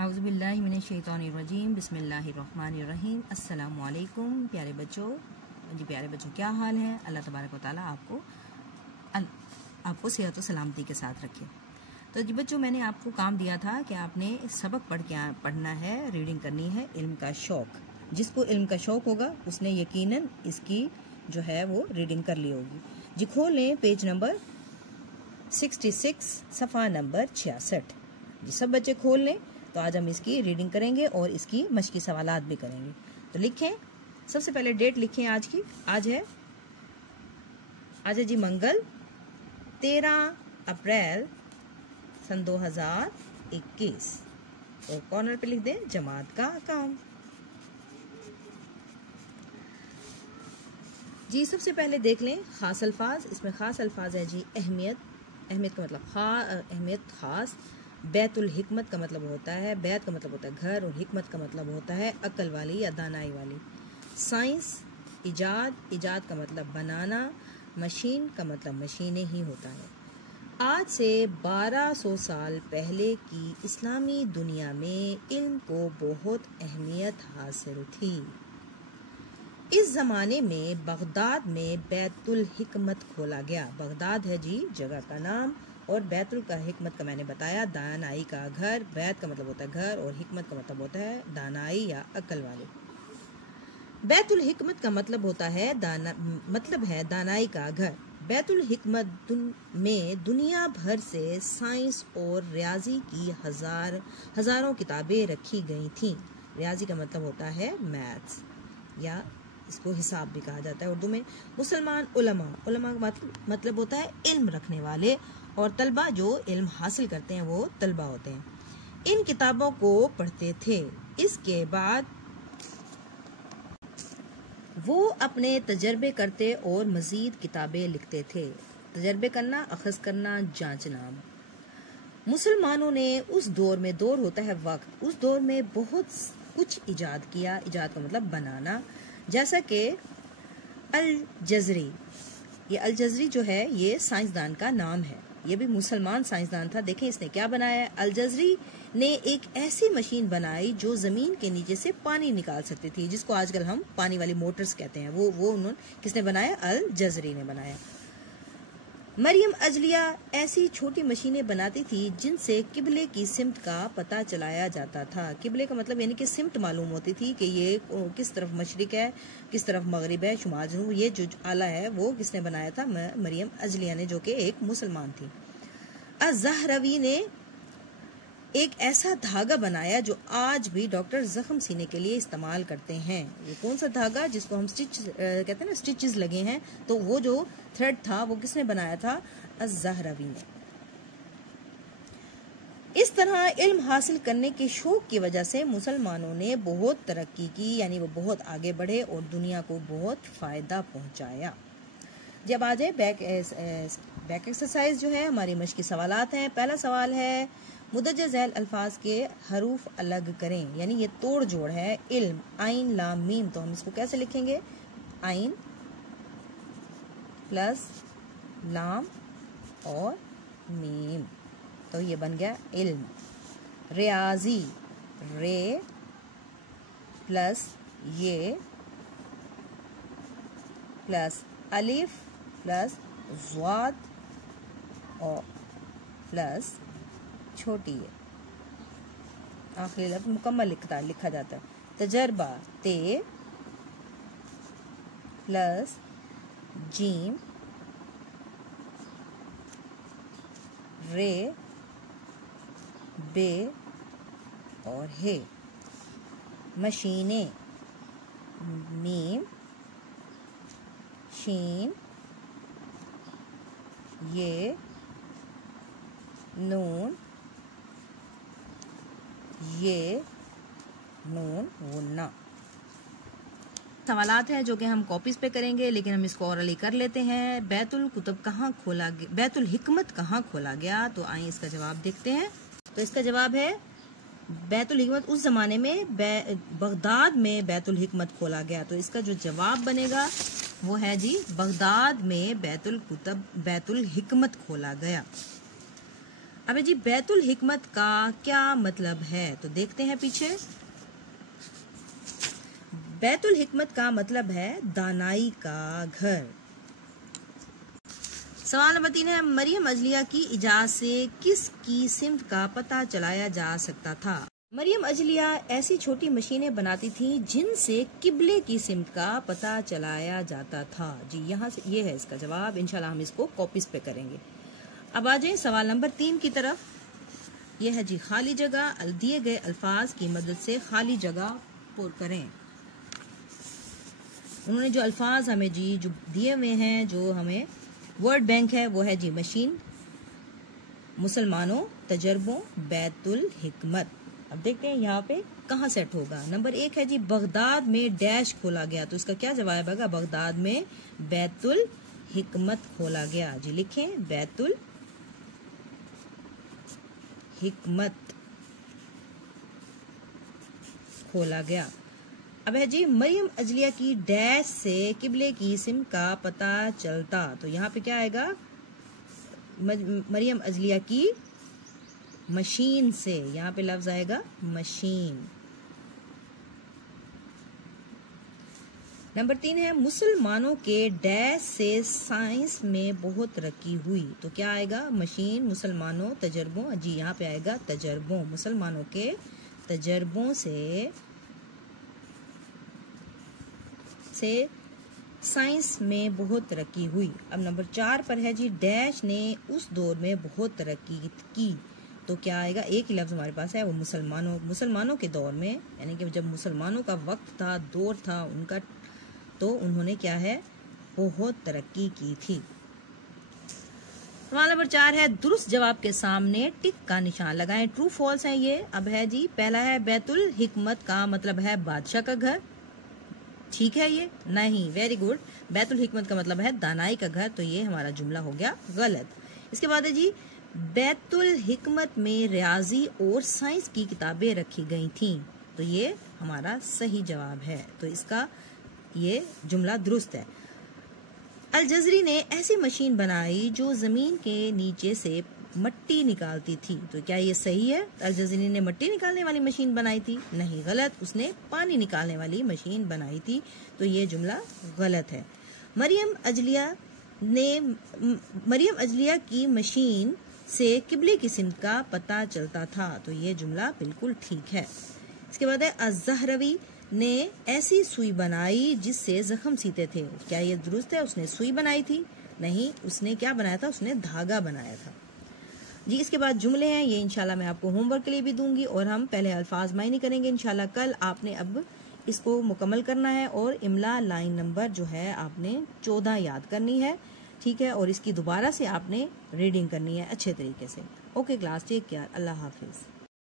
औज़ुबिल्लाहिमिनश्शैतानिर्रजीम बिस्मिल्लाहिर्रहमानिर्रहीम। अस्सलामु अलैकुम प्यारे बच्चों। जी प्यारे बच्चों, क्या हाल है? अल्लाह तबारक व तआला आपको सेहत व सलामती के साथ रखे। तो जी बच्चों, मैंने आपको काम दिया था कि आपने सबक पढ़ना है, रीडिंग करनी है। इल्म का शौक़, जिसको इल्म का शौक़ होगा उसने यकीनन इसकी जो है वो रीडिंग कर ली होगी। जी खोल लें पेज नंबर 66, सफ़ा नंबर 66। जी सब बच्चे खोल लें। तो आज हम इसकी रीडिंग करेंगे और इसकी मश्की सवालात भी करेंगे। तो लिखें, सबसे पहले डेट लिखें आज की। आज है जी मंगल, 13 अप्रैल सन 2021। और कॉर्नर पे लिख दें जमात का काम। जी सबसे पहले देख लें खास अल्फाज। इसमें खास अल्फाज है जी अहमियत का मतलब अहमियत खास। बैतुल हिकमत का मतलब होता है, बैत का मतलब होता है घर, और हिकमत का मतलब होता है अक्ल वाली या दानाई वाली। साइंस, इजाद का मतलब बनाना। मशीन का मतलब मशीनें ही होता है। आज से 1200 साल पहले की इस्लामी दुनिया में इल्म को बहुत अहमियत हासिल थी। इस ज़माने में बगदाद में बैतुल हिकमत खोला गया। बगदाद है जी जगह का नाम, और बैतुल का हिकमत का मैंने बताया दानाई का घर। बैत का मतलब होता है घर, और हिकमत का मतलब होता है दानाई या अक्ल वाले। बैतुल हिकमत का मतलब होता है दानाई का घर। बैतुल हिकमत में दुनिया भर से साइंस और रियाजी की हजारों किताबें रखी गई थीं। रियाजी का मतलब होता है मैथ्स, या इसको हिसाब भी कहा जाता है उर्दू में। मुसलमान उलमा का मतलब होता है इल्म रखने वाले, और तलबा जो इल्म हासिल करते हैं वो तलबा होते हैं। इन किताबों को पढ़ते थे। इसके बाद वो अपने तजर्बे करते और मज़ीद किताबें लिखते थे। तजर्बे करना, अखज़ करना, जांचना। मुसलमानों ने उस दौर में, दौर होता है वक्त, उस दौर में बहुत कुछ इजाद किया। इजाद का मतलब बनाना। जैसा कि अल-जज़री, ये अल-जज़री जो है ये साइंसदान का नाम है। ये भी मुसलमान साइंसदान था। देखें इसने क्या बनाया। अल-जज़री ने एक ऐसी मशीन बनाई जो ज़मीन के नीचे से पानी निकाल सकती थी, जिसको आजकल हम पानी वाली मोटर्स कहते हैं। वो उन्होंने किसने बनाया? अल-जज़री ने बनाया। मरियम अजलिया ऐसी छोटी मशीनें बनाती थी जिनसे किबले की सिमत का पता चलाया जाता था। किबले का मतलब यानी कि सिमत मालूम होती थी कि ये किस तरफ मशरिक है, किस तरफ मगरिब है, शुमाल जनूब। ये जो आला है वो किसने बनाया था? मरियम अजलिया ने, जो कि एक मुसलमान थी। अज़हरवी ने एक ऐसा धागा बनाया जो आज भी डॉक्टर जख्म सीने के लिए इस्तेमाल करते हैं। ये कौन सा धागा? जिसको हम कहते हैं ना, स्टिचेस लगे हैं, तो वो जो थ्रेड था वो किसने बनाया था? अज़हरवी ने। इस तरह इल्म हासिल करने के शौक की वजह से मुसलमानों ने बहुत तरक्की की, यानी वो बहुत आगे बढ़े और दुनिया को बहुत फ़ायदा पहुंचाया। जब आ जाए बैक एक्सरसाइज जो है, हमारी मश्की सवालात हैं। पहला सवाल है मुदज्जर झैल अल्फाज के हरूफ अलग करें, यानी ये तोड़ जोड़ है। इल्म, आइन लाम मीम, तो हम इसको कैसे लिखेंगे? आइन प्लस लाम और मीम, तो ये बन गया इल्म। रियाजी, रे प्लस ये प्लस अलिफ प्लस ज़ाद और प्लस छोटी है, आखिरी लफ्ज़ मुकम्मल लिखा जाता है। तजर्बा, ते प्लस जीम रे बे और हे। मशीनें, मीम शीन ये नून ये नून वुन्ना। सवालात हैं जो कि हम कॉपीज पे करेंगे, लेकिन हम इसको औरली कर लेते हैं। बैतुल हिकमत कहाँ खोला गया? तो आइए इसका जवाब देखते हैं। तो इसका जवाब है बैतुल हिकमत उस जमाने में बगदाद में बैतुल हिकमत खोला गया। तो इसका जो जवाब बनेगा वो है जी बगदाद में बैतुल हिकमत खोला गया। اب جی بیت الحکمت کا کیا مطلب ہے؟ تو دیکھتے ہیں پیچھے. بیت الحکمت کا مطلب ہے دانائی کا گھر. سوال نمبر 3 ہے مریم اجلیہ کی ایجاد سے کس کی سمت کا پتہ چلایا جا سکتا تھا؟ مریم اجلیہ ایسی چھوٹی مشینیں بناتی تھیں جن سے قبلے کی سمت کا پتہ چلایا جاتا تھا. جی یہاں سے یہ ہے اس کا جواب. انشاءاللہ ہم اس کو کاپیز پہ کریں گے. اب آ جائیں سوال نمبر 3 کی طرف. یہ ہے جی خالی جگہ. دیے گئے الفاظ کی مدد سے خالی جگہ پر کریں. انہوں نے جو الفاظ ہمیں جی جو دیے ہوئے ہیں، جو ہمیں ورڈ بینک ہے، وہ ہے جی مشین، مسلمانوں، تجربوں، بیت الحکمت. اب دیکھتے ہیں یہاں پہ کہاں سیٹ ہوگا. نمبر 1 ہے جی بغداد میں ڈیش کھولا گیا. تو اس کا کیا جواب ہوگا؟ بغداد میں بیت الحکمت کھولا گیا. جی لکھیں بیت الحکمت کھولا گیا. اب ہے جی مریم اجلیہ کی ڈیش سے قبلے کی سمت کا پتہ چلتا. تو یہاں پہ کیا آئے گا؟ مریم اجلیہ کی مشین سے. یہاں پہ لفظ آئے گا مشین. نمبر 3 ہے مسلمانوں کے ڈیش سے سائنس میں بہت ترقی ہوئی. تو کیا آئے گا؟ مشین، مسلمانوں، تجربوں. جی یہاں پہ آئے گا تجربوں. مسلمانوں کے تجربوں سے سائنس میں بہت ترقی ہوئی. اب نمبر 4 پر ہے جی ڈیش نے اس دور میں بہت ترقی کی. تو کیا آئے گا؟ ایک ہی لفظ ہمارے پاس ہے، وہ مسلمانوں کے دور میں، یعنی کہ جب مسلمانوں کا وقت تھا، دور تھا ان کا، تو انہوں نے کیا ہے؟ بہت ترقی کی تھی. سوال نمبر 4 ہے درست جواب کے سامنے ٹک کا نشان لگائیں. ٹرو فالس ہے یہ. اب ہے جی پہلا ہے بیت الحکمت کا مطلب ہے بادشاہ کا گھر. ٹھیک ہے یہ نہیں. Very good. بیت الحکمت کا مطلب ہے دانائی کا گھر. تو یہ ہمارا جملہ ہو گیا غلط. اس کے بعد ہے جی بیت الحکمت میں ریاضی اور سائنس کی کتابیں رکھی گئی تھیں. تو یہ ہمارا صحیح جواب ہے. تو اس کا یہ جملہ درست ہے. الجزری نے ایسی مشین بنائی جو زمین کے نیچے سے مٹی نکالتی تھی. تو کیا یہ صحیح ہے؟ الجزری نے مٹی نکالنے والی مشین بنائی تھی؟ نہیں، غلط. اس نے پانی نکالنے والی مشین بنائی تھی. تو یہ جملہ غلط ہے. مریم اجلیہ کی مشین سے قبلے کی سمت کا پتہ چلتا تھا. تو یہ جملہ بالکل ٹھیک ہے. اس کے بعد ہے الزہروی نے ایسی سوئی بنائی جس سے زخم سیتے تھے. کیا یہ درست ہے؟ اس نے سوئی بنائی تھی؟ نہیں. اس نے کیا بنایا تھا؟ اس نے دھاگا بنایا تھا. جی اس کے بعد جملے ہیں، یہ انشاءاللہ میں آپ کو ہوم ورک کے لیے بھی دوں گی، اور ہم پہلے الفاظ معنی کریں گے انشاءاللہ. کل آپ نے اب اس کو مکمل کرنا ہے، اور املا لائن نمبر جو ہے آپ نے 14 یاد کرنی ہے. ٹھیک ہے، اور اس کی دوبارہ سے آپ نے ریڈنگ کرنی ہے اچھے طریقے سے. Okay class, take care. اللہ حافظ.